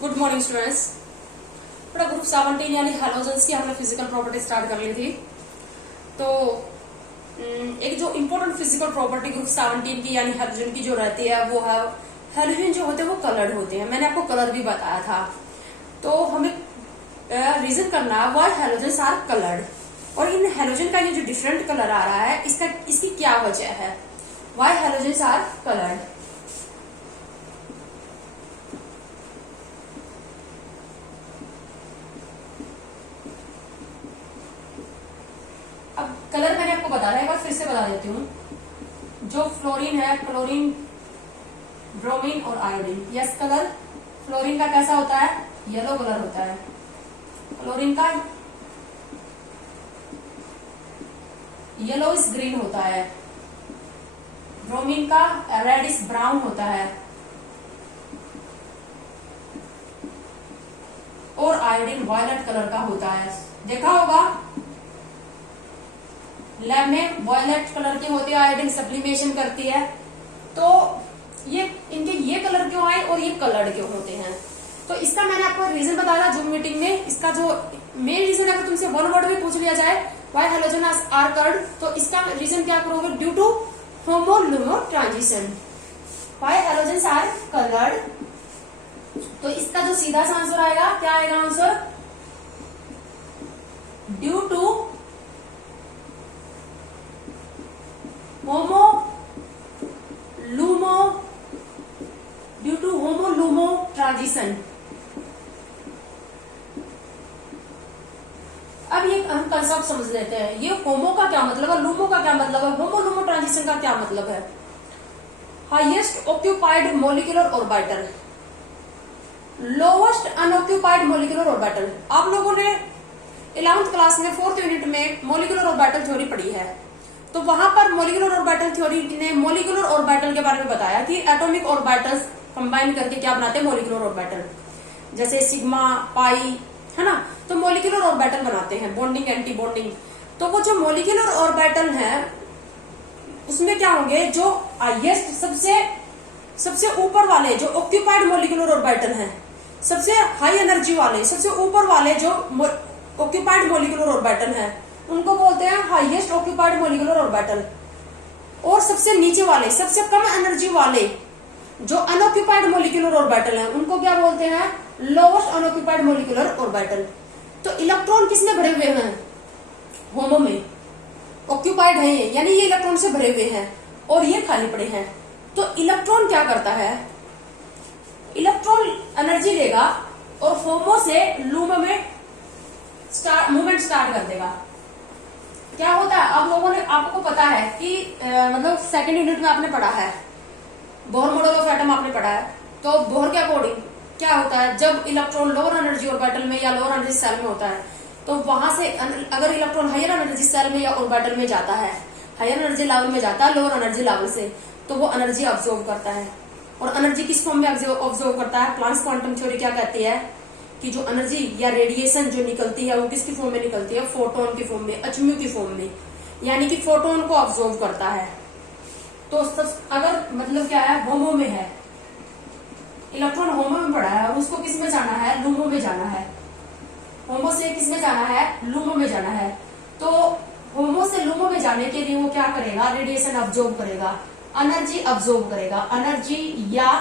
Good morning students. थोड़ा group 17 यानी halogens की हमने फिजिकल प्रॉपर्टी स्टार्ट कर ली थी। तो एक जो इम्पोर्टेंट फिजिकल प्रॉपर्टी ग्रुप 17 की यानी हैलोजन की जो रहती है वो है हैलोजन जो होते हैं वो कलर्ड होते हैं। मैंने आपको कलर भी बताया था। तो हमें रीजन करना है व्हाई हैलोजेंस आर कलर्ड, और इन हैलोजन का ये जो डिफरेंट कलर आ रहा है इसकी क्या वजह है, व्हाई हैलोजेंस आर कलर्ड। अब कलर मैंने आपको बताया, एक बार फिर से बता देती हूँ। जो फ्लोरीन है, क्लोरीन, ब्रोमीन और आयोडीन, यस कलर फ्लोरीन का कैसा होता है, येलो कलर होता है। क्लोरीन का येलोइश ग्रीन होता है। ब्रोमीन का रेडिश ब्राउन होता है। और आयोडीन वायलेट कलर का होता है। देखा होगा लैब में वायलेट कलर की होती है, आयोडीन सप्लीमेशन करती है। तो ये इनके ये कलर क्यों आए और ये कलर्ड क्यों होते हैं, तो इसका मैंने आपको रीजन बताया जूम मीटिंग में। इसका जो मेन रीजन अगर तुमसे वन वर्ड में पूछ लिया जाए व्हाई हैलोजन आर कलर्ड, तो इसका रीजन क्या करोगे, due to HOMO LUMO transition. Why halogens are coloured, तो इसका जो सीधा सा आंसर आएगा, क्या आएगा answer, due to HOMO LUMO transition. अब ये हम कंसेप्ट समझ लेते हैं। ये होमो का क्या मतलब है, लूमो का क्या मतलब है, होमो-लुमो ट्रांजिशन का क्या मतलब है। Highest occupied molecular orbital, lowest unoccupied molecular orbital. आप लोगों ने 11th क्लास में 4th यूनिट में मोलिकुलर ऑर्बिटल थ्योरी पढ़ी है। तो वहां पर मोलिकुलर ऑर्बिटल थ्योरी ने मोलिकुलर ऑर्बिटल के बारे में बताया कि एटॉमिक ऑर्बिटल्स कंबाइन करके क्या बनाते हैं, मोलिकुलर ऑर्बिटल। जैसे सिग्मा, पाई, है ना, तो मोलिकुलर ऑर्बिटल बनाते हैं, बॉन्डिंग, एंटी बॉन्डिंग। तो वो जो मोलिकुलर ऑर्बिटल है उसमें क्या होंगे, जो हाईएस्ट सबसे ऊपर वाले जो ऑक्यूपाइड मोलिकुलर ऑर्बिटल हैं, सबसे हाई एनर्जी वाले, सबसे ऊपर वाले जो ऑक्यूपाइड मोलिकुलर ऑर्बिटल हैं, उनको बोलते हैं हाईएस्ट ऑक्यूपाइड मोलिकुलर ऑर्बिटल। और सबसे नीचे वाले, सबसे कम एनर्जी वाले जो अनऑक्यूपाइड मोलिकुलर ऑर्बिटल हैं, उनको क्या बोलते हैं, लोवेस्ट अनऑक्यूपाइड मोलिकुलर ऑर्बिटल। तो इलेक्ट्रॉन किसने भरे हुए हैं, होमो में ऑक्यूपाइड है ये, यानी ये इलेक्ट्रॉन से भरे हुए हैं और ये खाली पड़े हैं। तो इलेक्ट्रॉन क्या करता है, इलेक्ट्रॉन एनर्जी लेगा और होमो से लूमो में मूवमेंट स्टार्ट कर देगा। क्या होता है, आप लोगों ने, आपको पता है कि मतलब सेकंड यूनिट में आपने पढ़ा है, बोहर मॉडल ऑफ एटम आपने पढ़ा है। तो बोहर के अकॉर्डिंग क्या होता है, जब इलेक्ट्रॉन लोअर एनर्जी ऑर्बिटल में या लोअर एनर्जी सेल में होता है, तो वहां से अगर इलेक्ट्रॉन हायर एनर्जी सेल में या ऑर्बिटल में जाता है, हायर एनर्जी लेवल में जाता है लोअर एनर्जी लेवल से, तो वो एनर्जी ऑब्जॉर्व करता है। और एनर्जी किस फॉर्म में ऑब्जॉर्व करता है, प्लांक्स क्वांटम थ्योरी क्या कहती है कि जो एनर्जी या रेडिएशन जो निकलती है वो किसकी फॉर्म में निकलती है, फोटोन की फॉर्म में, अचम्यू की फॉर्म में, यानी कि फोटोन को ऑब्जॉर्व करता है। तो सब अगर मतलब क्या है, होमो में है, इलेक्ट्रॉन होमो में पड़ा है और उसको किस में जाना है, लूमो में जाना है। होमो से किस में जाना है, लूमो में जाना है। तो होमो से लूमो में जाने के लिए वो क्या करेगा, रेडिएशन ऑब्जॉर्व करेगा, एनर्जी ऑब्जॉर्व करेगा, एनर्जी या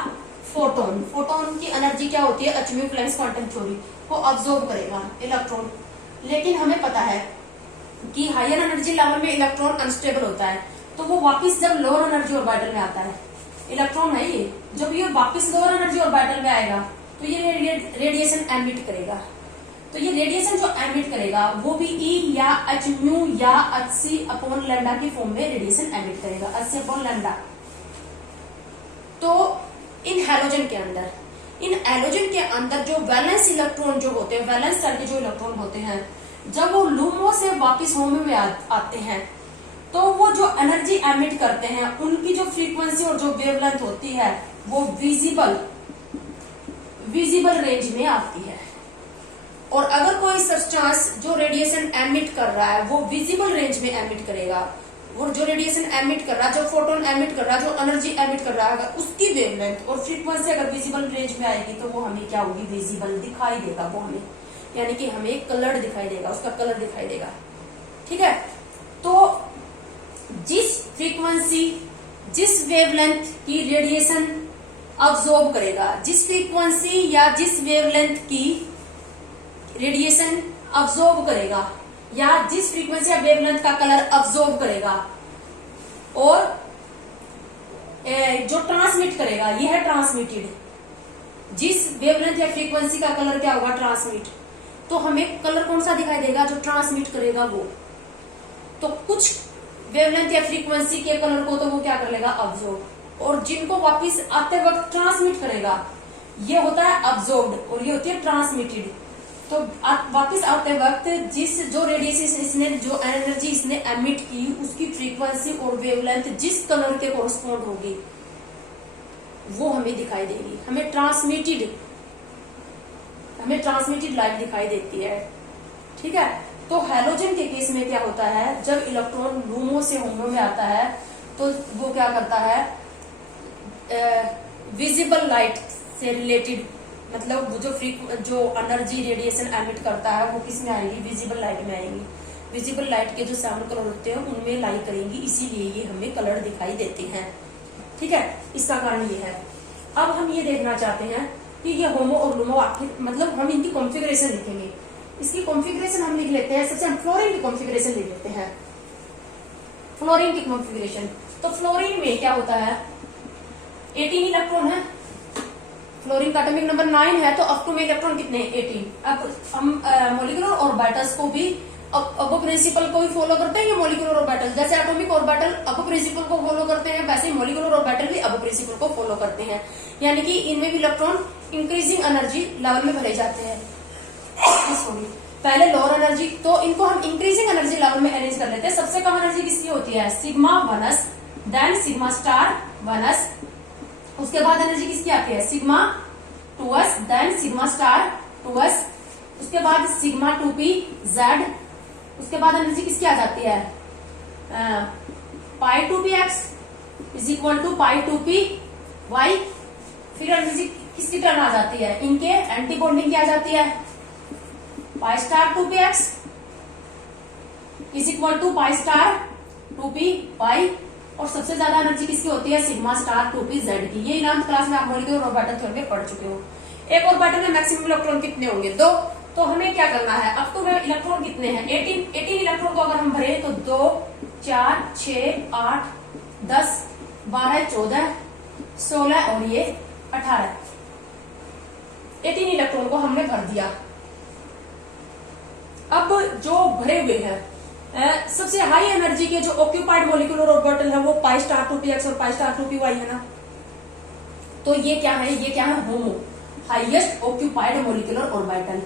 फोटोन, फोटोन की एनर्जी क्या होती है, अचम्यू प्लैंक्स क्वांटम थ्योरी को ऑब्जॉर्व करेगा इलेक्ट्रॉन। लेकिन हमें पता है कि हायर एनर्जी लेवल में इलेक्ट्रॉन अनस्टेबल होता है, तो वो वापस जब लोअर एनर्जी ऑर्बिटल में आता है, इलेक्ट्रॉन है ये, जब ये वापस लोअर एनर्जी ऑर्बिटल में आएगा तो ये रेडिएशन एमिट करेगा। तो ये रेडिएशन जो एमिट करेगा वो भी ई या एच म्यू या HC अपॉन लैम्डा की फॉर्म में रेडिएशन एमिट करेगा, HC अपॉन लैम्डा। तो इन हैलोजन के अंदर जो वैलेंस इलेक्ट्रॉन जो होते हैं, वैलेंस सेल के जो इलेक्ट्रॉन होते हैं, जब वो लूमो से वापस होमो में आते हैं, तो वो जो एनर्जी एमिट करते हैं उनकी जो फ्रीक्वेंसी और जो वेवलेंथ होती है वो विजिबल रेंज में आती है। और अगर कोई सब्सटेंस जो रेडिएशन एमिट कर रहा है वो विजिबल रेंज में एमिट करेगा, और जो रेडिएशन एमिट कर रहा, जो फोटोन एमिट कर रहा, जो एनर्जी एमिट कर रहा है, उसकी वेवलेंथ और फ्रीक्वेंसी अगर विजिबल रेंज में आएगी तो वो हमें क्या होगी, विजिबल दिखाई देगा वो हमें, यानी कि हमें कलर दिखाई देगा, उसका कलर दिखाई देगा। ठीक है, तो जिस फ्रीक्वेंसी, जिस वेवलेंथ की रेडिएशन अब्सॉर्ब करेगा, जिस फ्रीक्वेंसी या जिस वेवलेंथ की रेडिएशन अब्सॉर्ब करेगा या जिस फ्रीक्वेंसी या वेवलेंथ का कलर अब्सॉर्ब करेगा और जो ट्रांसमिट करेगा, ये है ट्रांसमिटेड। जिस वेवलेंथ या फ्रीक्वेंसी का कलर क्या होगा, ट्रांसमिट, तो हमें कलर कौन सा दिखाई देगा, जो ट्रांसमिट करेगा वो। तो कुछ वेवलेंथ या फ्रीक्वेंसी के कलर को तो वो क्या कर लेगा, अब्सॉर्ब, और जिनको वापस आते वक्त ट्रांसमिट करेगा, ये होता है अब्सॉर्ब्ड और ये होती है ट्रांसमिटेड। तो वापस आते वक्त जो रेडिएशन इसने, जो एनर्जी इसने एमिट की, उसकी फ्रीक्वेंसी और वेवलेंथ जिस कलर के कोरस्पॉन्ड होगी वो हमें दिखाई देगी। हमें ट्रांसमिटेड लाइट दिखाई देती है। ठीक है, तो हैलोजन के केस में क्या होता है, जब इलेक्ट्रॉन लूमो से होमो में आता है तो वो क्या करता है, विजिबल लाइट से रिलेटेड, मतलब जो एनर्जी रेडिएशन एमिट करता है वो किस में आएगी, विजिबल लाइट में आएगी। विजिबल लाइट के जो साउंड कलर होते हैं उनमें लाई करेंगी, इसीलिए ये हमें कलर दिखाई देते हैं। ठीक है, इसका कारण ये है। अब हम ये देखना चाहते हैं कि ये होमो और लूमो आखिर, मतलब हम इनकी कॉन्फ़िगरेशन लिखेंगे। इसकी कॉन्फ़िगरेशन हम लिख लेते हैं, सबसे हम फ्लोरीन की कॉन्फ़िगरेशन लिख लेते हैं। फ्लोरीन की कॉन्फ़िगरेशन, तो फ्लोरीन में क्या होता है, 18 इलेक्ट्रॉन है। फ्लोरीन का एटॉमिक नंबर 9 है, तो अप टू में इलेक्ट्रॉन कितने हैं, 18। अब हम मॉलिक्यूलर ऑर्बिटल्स को भी अबो प्रिंसिपल को भी फॉलो करते हैं, ये मॉलिक्यूलर ऑर्बिटल, जैसे एटॉमिक ऑर्बिटल अबो प्रिंसिपल को फॉलो करते हैं, वैसे ही मॉलिक्यूलर ऑर्बिटल भी अबो प्रिंसिपल को फॉलो करते हैं, यानी कि इनमें भी इलेक्ट्रॉन इंक्रीजिंग एनर्जी लेवल में भरे जाते हैं। पहले लोअर एनर्जी, तो इनको हम इंक्रीजिंग एनर्जी लेवल में अरेंज कर लेते हैं। सबसे कम एनर्जी किसकी होती है, sigma 1s, then sigma star 1s, उसके बाद एनर्जी किसकी आती है, sigma 2s, then sigma star 2s, उसके बाद सिग्मा 2p z, उसके बाद एनर्जी किसकी आ जाती है, pi 2px is equal to pi 2p y। फिर एनर्जी किसकी टर्न आ जाती है, इनके एंटी बॉन्डिंग की आ जाती है, pi star 2px is equal to pi star 2p y, और सबसे ज्यादा एनर्जी किसकी होती है, सिग्मा स्टार 2p z की। ये 9th क्लास में आप मॉलिक्यूलर ऑर्बिटल थ्योरी में पढ़ चुके हो। एक ऑर्बिटल में मैक्सिमम इलेक्ट्रॉन कितने होंगे, 2। तो हमें क्या करना है, अब तो इलेक्ट्रॉन कितने हैं, 18 इलेक्ट्रॉन को अगर हम भरे तो 2 4 6 8 10 12 14 16 और ये 18, 18 इलेक्ट्रॉन को हमने भर दिया। अब जो भरे हुए हैं, सबसे हाई एनर्जी के जो ऑक्यूपाइड मॉलिक्यूलर ऑर्बिटल है वो पाई स्टार 2px और पाई स्टार 2py है ना, तो ये क्या है, ये क्या है, होमो, हाईएस्ट ऑक्यूपाइड मॉलिक्यूलर ऑर्बिटल।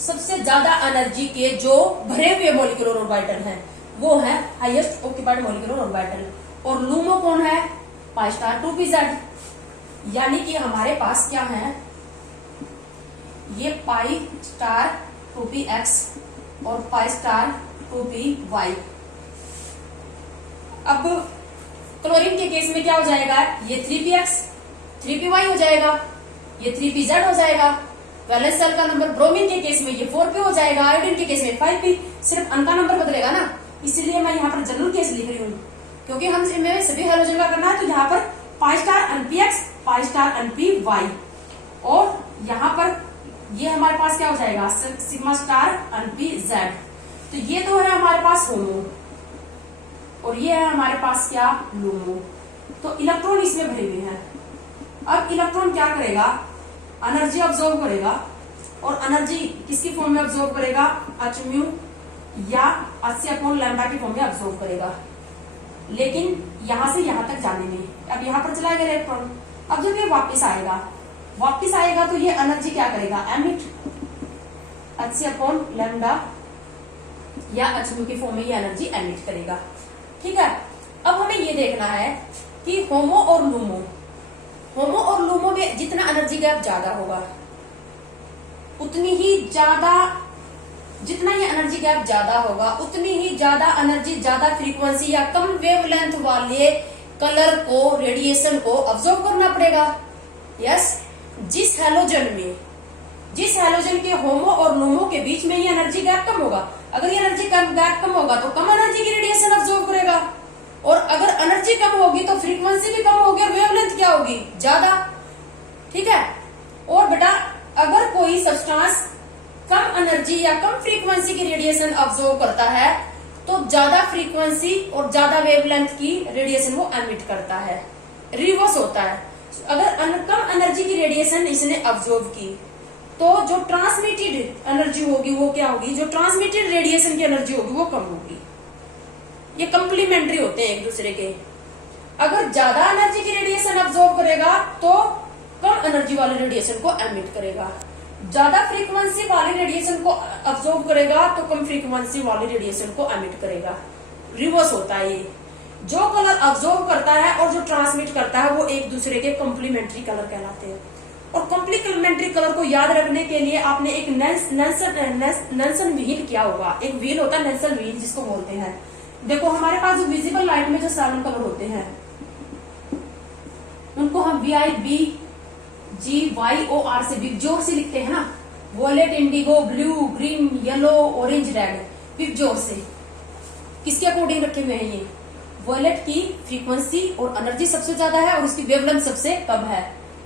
सबसे ज्यादा एनर्जी के जो भरे हुए मॉलिक्यूलर ऑर्बिटल हैं वो है हाईएस्ट ऑक्यूपाइड मॉलिक्यूलर ऑर्बिटल। और लूमो कौन है, पाई स्टार 2pz, यानी कि हमारे पास क्या है, ये पाई स्टार 2px और पाई स्टार 2py। अब क्लोरीन के केस में क्या हो जाएगा, ये 3px 3py हो जाएगा, ये 3pz हो जाएगा। वैलेंस सेल का नंबर ब्रोमीन के केस में ये 4p हो जाएगा, आयोडीन के केस में 5p, सिर्फ अन का नंबर बदलेगा ना, इसलिए मैं यहाँ पर जनरल केस लिख रही हूँ, क्योंकि हम इनमें सभी हैलोजन का करना है। तो यहाँ पर pi star npx, pi star npy, और यहाँ पर ये हमारे पास क्या हो जाएगा, सिग्मा स्टार npz। तो ये तो है हमारे पास होमो और ये है हमारे पास क्या, लूमो। तो इलेक्ट्रॉन इसमें भरे हुए हैं। अब इलेक्ट्रॉन क्या करेगा, एनर्जी ऑब्जॉर्व करेगा, और एनर्जी किसकी फॉर्म में ऑब्जॉर्व करेगा, h-म्यू या 80/λ की फॉर्म में ऑब्जॉर्व करेगा, लेकिन यहां से यहां तक जाने में। अब यहां पर चला गया इलेक्ट्रॉन, अब जब ये वापिस आएगा तो ये एनर्जी क्या करेगा, एमिट 80/λ या h-म्यू की फॉर्म में ये एनर्जी एमिट करेगा। ठीक है, अब हमें ये देखना है कि होमो और लूमो में जितना एनर्जी गैप ज्यादा होगा उतनी ही ज्यादा जितना ये एनर्जी गैप ज्यादा होगा उतनी ही ज्यादा एनर्जी, ज्यादा फ्रीक्वेंसी या कम वेवलेंथ वाले कलर को, रेडिएशन को ऑब्जर्व करना पड़ेगा। यस, जिस हैलोजन के होमो और लूमो के बीच में ये एनर्जी गैप कम होगा, अगर ये एनर्जी गैप कम होगा तो कम एनर्जी की रेडिएशन ऑब्जर्व करेगा, और अगर एनर्जी कम होगी तो फ्रीक्वेंसी भी कम होगी और वेवलेंथ क्या होगी, ज्यादा। ठीक है। और बेटा अगर कोई सब्सटेंस कम एनर्जी या कम फ्रीक्वेंसी की रेडिएशन ऑब्जर्व करता है तो ज्यादा फ्रीक्वेंसी और ज्यादा वेवलेंथ की रेडिएशन वो एमिट करता है, रिवर्स होता है। अगर कम एनर्जी की रेडिएशन इसने ऑब्जर्व की तो जो ट्रांसमिटेड एनर्जी होगी वो क्या होगी, जो ट्रांसमिटेड रेडिएशन की एनर्जी होगी वो कम होगी। ये कंप्लीमेंट्री होते हैं एक दूसरे के। अगर ज्यादा एनर्जी की रेडिएशन ऑब्जर्व करेगा तो कम एनर्जी वाले रेडिएशन को एमिट करेगा, ज्यादा फ्रीक्वेंसी वाले रेडिएशन को ऑब्जर्व करेगा तो कम फ्रीक्वेंसी वाले रेडिएशन को एमिट करेगा। रिवर्स होता है ये। जो कलर ऑब्जर्व करता है और जो ट्रांसमिट करता है वो एक दूसरे के कंप्लीमेंट्री कलर कहलाते हैं। और कंप्लीमेंट्री कलर को याद रखने के लिए आपने एक नेल्सन व्हील किया होगा। एक व्हील होता है नेल्सन व्हील जिसको बोलते हैं। देखो हमारे पास जो विजिबल लाइट में जो 7 कलर होते हैं उनको हम VIBGYOR से बिग जोर से लिखते हैं ना, violet, indigo, blue, green, yellow, orange, red, VIBGYOR से। किसके अकॉर्डिंग रखे हुए हैं ये? वॉयलेट की फ्रीक्वेंसी और एनर्जी सबसे ज्यादा है और उसकी वेवलेंथ सबसे कम है।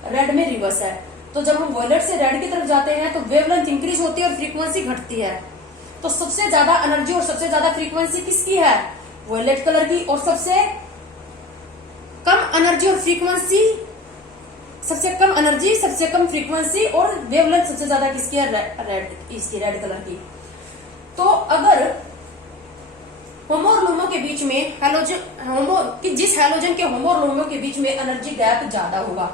रेड में रिवर्स है। तो जब हम वॉयलेट से रेड की तरफ जाते हैं तो वेवलेंथ इंक्रीज होती है और फ्रीक्वेंसी घटती है। तो सबसे ज्यादा एनर्जी और सबसे ज्यादा फ्रीक्वेंसी किसकी है? वॉयलेट कलर की। और सबसे कम एनर्जी और फ्रीक्वेंसी, सबसे कम एनर्जी, सबसे कम फ्रीक्वेंसी और वेवलेंथ सबसे ज्यादा किसकी है? रेड, इसकी रेड कलर की। तो अगर होमो और लूमो के बीच में जिस हैलोजन के होमो और लूमो के बीच में एनर्जी गैप ज्यादा होगा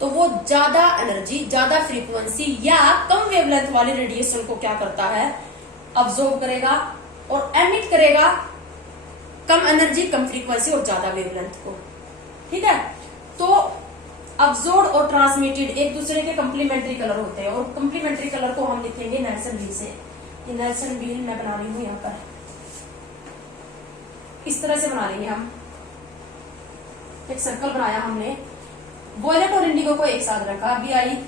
तो वो ज्यादा एनर्जी, ज्यादा फ्रीक्वेंसी या कम वेवलेंथ वाले रेडिएशन को क्या करता है? ऑब्जर्व करेगा और एमिट करेगा कम एनर्जी, कम फ्रीक्वेंसी और ज्यादा वेवलेंथ को। ठीक है। तो ऑब्जर्व्ड और ट्रांसमिटेड एक दूसरे के कंप्लीमेंट्री कलर होते हैं और कंप्लीमेंट्री कलर को हम लिखेंगे नेल्सन व्हील से। ये नेल्सन व्हील मैं बना रही हूं यहाँ पर, इस तरह से बना लेंगे हम। एक सर्कल बनाया हमने, वॉयलेट और इंडिगो को एक साथ रखा, VIBGYOR।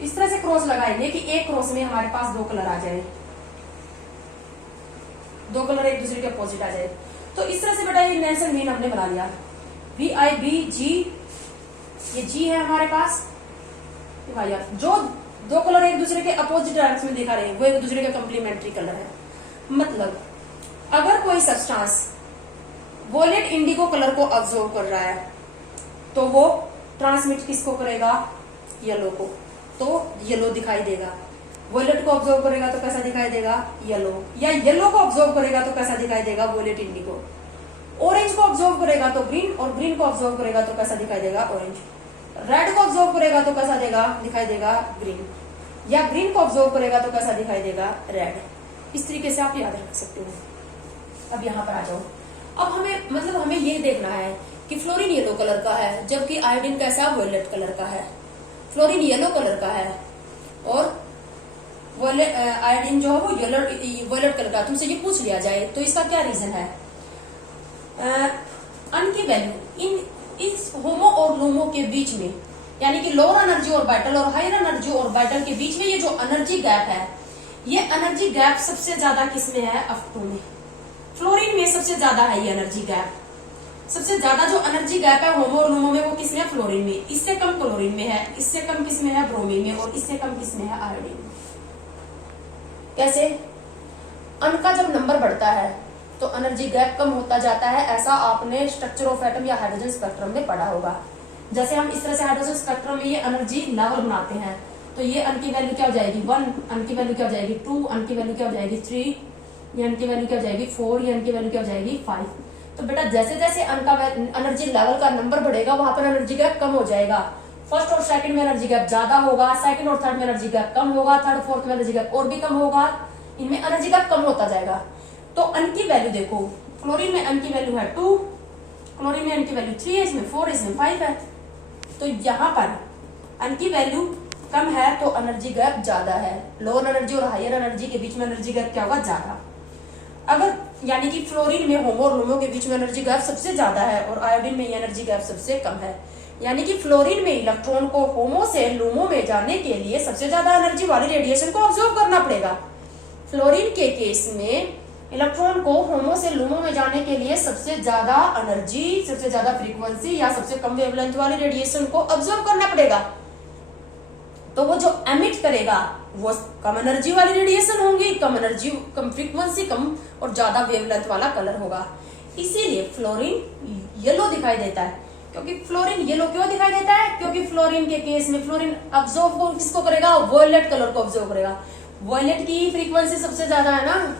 इस तरह से क्रॉस लगाएंगे कि एक क्रॉस में हमारे पास 2 कलर आ जाए, 2 कलर एक दूसरे के अपोजिट आ जाए। तो इस तरह से बेटा ये नेल्सन व्हील हमने बना लिया। VIBG, ये G है हमारे पास। जो 2 कलर एक दूसरे के अपोजिट डायरेक्शन में दिखा रहे हैं वो एक दूसरे के कंप्लीमेंट्री कलर है। मतलब अगर कोई सब्सटेंस वॉयलेट इंडिगो कलर को ऑब्जर्व कर रहा है तो वो ट्रांसमिट किसको करेगा? येलो को। तो येलो दिखाई देगा। वॉयलेट को ऑब्जर्व करेगा तो कैसा दिखाई देगा? येलो। या येलो को ऑब्जर्व करेगा तो कैसा दिखाई देगा? Violet indigo. ऑरेंज को ऑब्जर्व करेगा तो ग्रीन, और ग्रीन को ऑब्जर्व करेगा तो कैसा दिखाई देगा? ऑरेंज। रेड को ऑब्जर्व करेगा तो कैसा दिखाई देगा? ग्रीन। या ग्रीन को ऑब्जर्व करेगा तो कैसा दिखाई देगा? रेड। इस तरीके से आप याद रख सकते हो। अब यहाँ पर आ जाओ। अब हमें ये देखना है कि फ्लोरीन येलो कलर का है जबकि आयोडीन कैसा? वॉयलेट कलर का है। फ्लोरीन येलो कलर का है और आयोडीन जो है वो वॉयलेट कलर का। तुमसे ये पूछ लिया जाए तो इसका क्या रीजन है? अन की वैल्यू इस होमो और लूमो के बीच में, यानी कि लोअर एनर्जी ऑर्बिटल और हायर एनर्जी ऑर्बिटल के बीच में ये जो एनर्जी गैप है, ये एनर्जी गैप सबसे ज्यादा किसमें है? F2 में। फ्लोरीन में सबसे ज्यादा है ये एनर्जी गैप। सबसे ज्यादा जो एनर्जी गैप है होमो और लूमो में वो किसमें है? फ्लोरीन में। इससे कम क्लोरीन में है, इससे कम किसमें है? ब्रोमीन में, और इससे कम किसमें है? आयोडीन में। कैसे? अन का जब नंबर बढ़ता है तो एनर्जी गैप कम होता जाता है। ऐसा आपने स्ट्रक्चर ऑफ एटम या हाइड्रोजन स्पेक्ट्रम में पढ़ा होगा। जैसे हम इस तरह से हाइड्रोजन स्पेक्ट्रम में ये एनर्जी लेवल बनाते हैं तो ये अन की वैल्यू क्या हो जाएगी? 1, अन की वैल्यू क्या हो जाएगी? 2, अन की वैल्यू क्या हो जाएगी? 3, ये अन की वैल्यू क्या हो जाएगी? 4, ये अन की वैल्यू क्या हो जाएगी? 5। तो बेटा जैसे जैसे अन का एनर्जी लेवल का नंबर बढ़ेगा वहां पर एनर्जी गैप कम हो जाएगा। फर्स्ट और सेकंड में एनर्जी गैप ज्यादा होगा, सेकंड और थर्ड में एनर्जी गैप कम होगा, थर्ड फोर्थ में एनर्जी गैप और भी कम होगा। इनमें एनर्जी गैप कम होता जाएगा। तो अन की वैल्यू देखो, क्लोरीन में अन की वैल्यू है 2, क्लोरीन में अन की वैल्यू 3 है, इसमें 4, इसमें 5 है। तो यहाँ पर की वैल्यू कम है तो एनर्जी गैप ज्यादा है। लोअर एनर्जी और हायर एनर्जी के बीच में एनर्जी गैप क्या होगा, ज्यादा। अगर यानी कि फ्लोरीन में होमो और लुमो के बीच में एनर्जी गैप सबसे ज्यादा है और आयोडीन में एनर्जी गैप सबसे कम है। यानी कि फ्लोरीन में इलेक्ट्रॉन को होमो से लुमो में जाने के लिए सबसे ज्यादा एनर्जी वाली रेडिएशन को ऑब्जर्व करना पड़ेगा। फ्लोरीन के केस में इलेक्ट्रॉन को होमो से लुमो में जाने के लिए सबसे ज्यादा एनर्जी, सबसे ज्यादा फ्रीक्वेंसी या सबसे कम वेवलेंथ वाली रेडिएशन को ऑब्जर्व करना पड़ेगा। तो वो जो एमिट करेगा वो कम एनर्जी वाली रेडिएशन होंगी, कम एनर्जी, कम फ्रीक्वेंसी, कम और ज्यादा वेवलेंथ वाला कलर होगा। इसीलिए फ्लोरीन येलो दिखाई देता है। क्योंकि फ्लोरीन येलो क्यों दिखाई देता है, क्योंकि फ्लोरीन के केस में फ्लोरीन ऑब्जर्व को किसको करेगा, वॉयलेट कलर को ऑब्जर्व करेगा। वॉयलेट की फ्रीक्वेंसी सबसे ज्यादा है ना,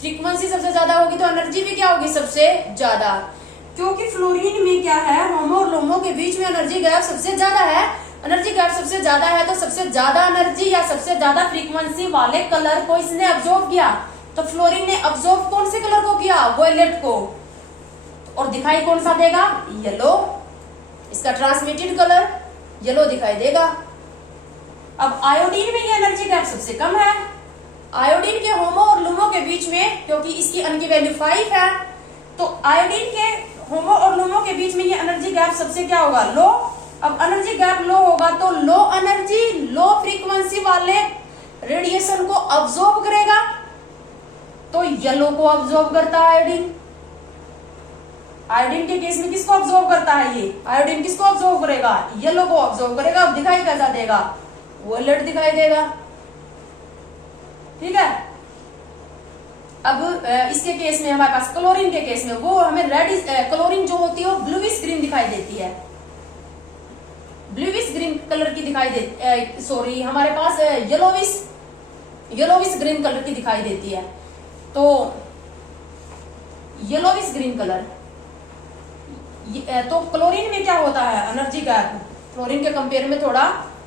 फ्रीक्वेंसी सबसे ज्यादा होगी तो एनर्जी भी क्या होगी, सबसे ज्यादा। क्योंकि फ्लोरीन में क्या है, होमो और लोमो के बीच में एनर्जी गैप सबसे ज्यादा है। एनर्जी गैप सबसे ज्यादा है तो सबसे ज्यादा एनर्जी या सबसे ज्यादा फ्रीक्वेंसी वाले कलर को इसने ऑब्जर्व किया। तो फ्लोरीन ने ऑब्जर्व कौन से कलर को किया, वॉयलेट को, और दिखाई कौन सा देगा, येलो। इसका ट्रांसमिटेड कलर येलो दिखाई देगा। अब आयोडीन में ये एनर्जी गैप सबसे कम है। आयोडीन के होमो और लुमो के बीच में, क्योंकि इसकी एन की वैल्यू 5 है, तो आयोडीन के होमो और लुमो के बीच में ये एनर्जी गैप सबसे क्या होगा, लो। अब एनर्जी गैप लो होगा तो लो एनर्जी, लो फ्रीक्वेंसी वाले रेडिएशन को ऑब्जर्व करेगा। तो येलो को ऑब्जर्व करता है आयोडीन। आयोडीन के केस में किसको ऑब्जर्व करता है, ये आयोडीन किसको ऑब्जर्व करेगा, येलो को ऑब्जर्व करेगा। अब दिखाई कैसा देगा, वॉयलेट दिखाई देगा। ठीक है। अब इसके केस में हमारे पास क्लोरीन के केस में वो हमें रेड, क्लोरीन जो होती है वो ब्लूइश ग्रीन दिखाई देती है, ब्लूइश ग्रीन कलर की दिखाई देती, सॉरी हमारे पास येलोविश ग्रीन कलर की दिखाई देती है। तो येलोविश ग्रीन कलर, तो क्लोरीन में क्या होता है, एनर्जी गैप क्लोरीन के कंपेयर में थोड़ा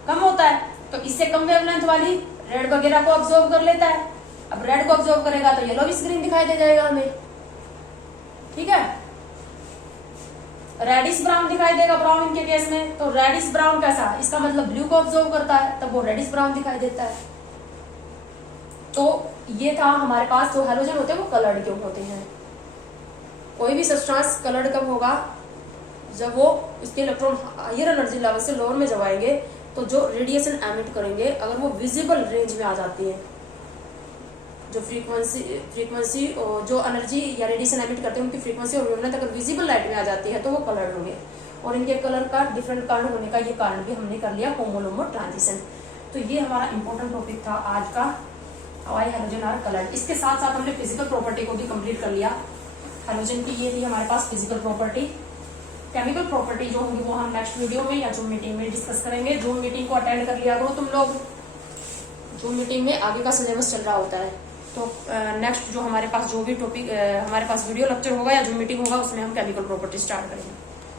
कम होता है, तो इससे कम वेवलेंथ वाली रेड वगैरह को ऑब्जर्व कर लेता है। अब रेड को ऑब्जर्व करेगा तो येलोविश ग्रीन दिखाई दे जाएगा हमें। ठीक है। रेडिश ब्राउन दिखाई देगा ब्राउन के केस में। तो रेडिश ब्राउन कैसा, इसका मतलब ब्लू को ऑब्जर्व करता है, तब वो रेडिश ब्राउन दिखाई देता है। तो ये था हमारे पास जो हैलोजन होते हैं वो कलर्ड क्यों होते हैं। कोई भी सब्सटेंस कलर्ड कब होगा, जब वो इसके इलेक्ट्रॉन हायर एनर्जी लेवल से लोअर में जब आएंगे तो जो रेडिएशन एमिट करेंगे अगर वो विजिबल रेंज में आ जाती है, जो फ्रीक्वेंसी और जो एनर्जी या रेडिएशन एमिट करते हैं उनकी फ्रीक्वेंसी और वेवलेंथ अगर विजिबल लाइट में आ जाती है तो वो कलर्ड होंगे। और इनके कलर का डिफरेंट कारण होने का ये कारण भी हमने कर लिया, होमो-लुमो ट्रांजिशन। तो ये हमारा इंपॉर्टेंट टॉपिक था आज का, व्हाई हैलोजन आर कलर्ड। इसके साथ साथ हमने फिजिकल प्रॉपर्टी को भी कंप्लीट कर लिया। हैलोजन की ये थी हमारे पास फिजिकल प्रॉपर्टी। केमिकल प्रॉपर्टी जो होंगी वो हम नेक्स्ट वीडियो में या जूम मीटिंग में डिस्कस करेंगे। जूम मीटिंग को अटेंड कर लिया करो तुम लोग, जूम मीटिंग में आगे का सिलेबस चल रहा होता है। तो नेक्स्ट जो हमारे पास जो भी टॉपिक हमारे पास वीडियो लेक्चर होगा या जूम मीटिंग होगा उसमें हम केमिकल प्रॉपर्टी स्टार्ट करेंगे।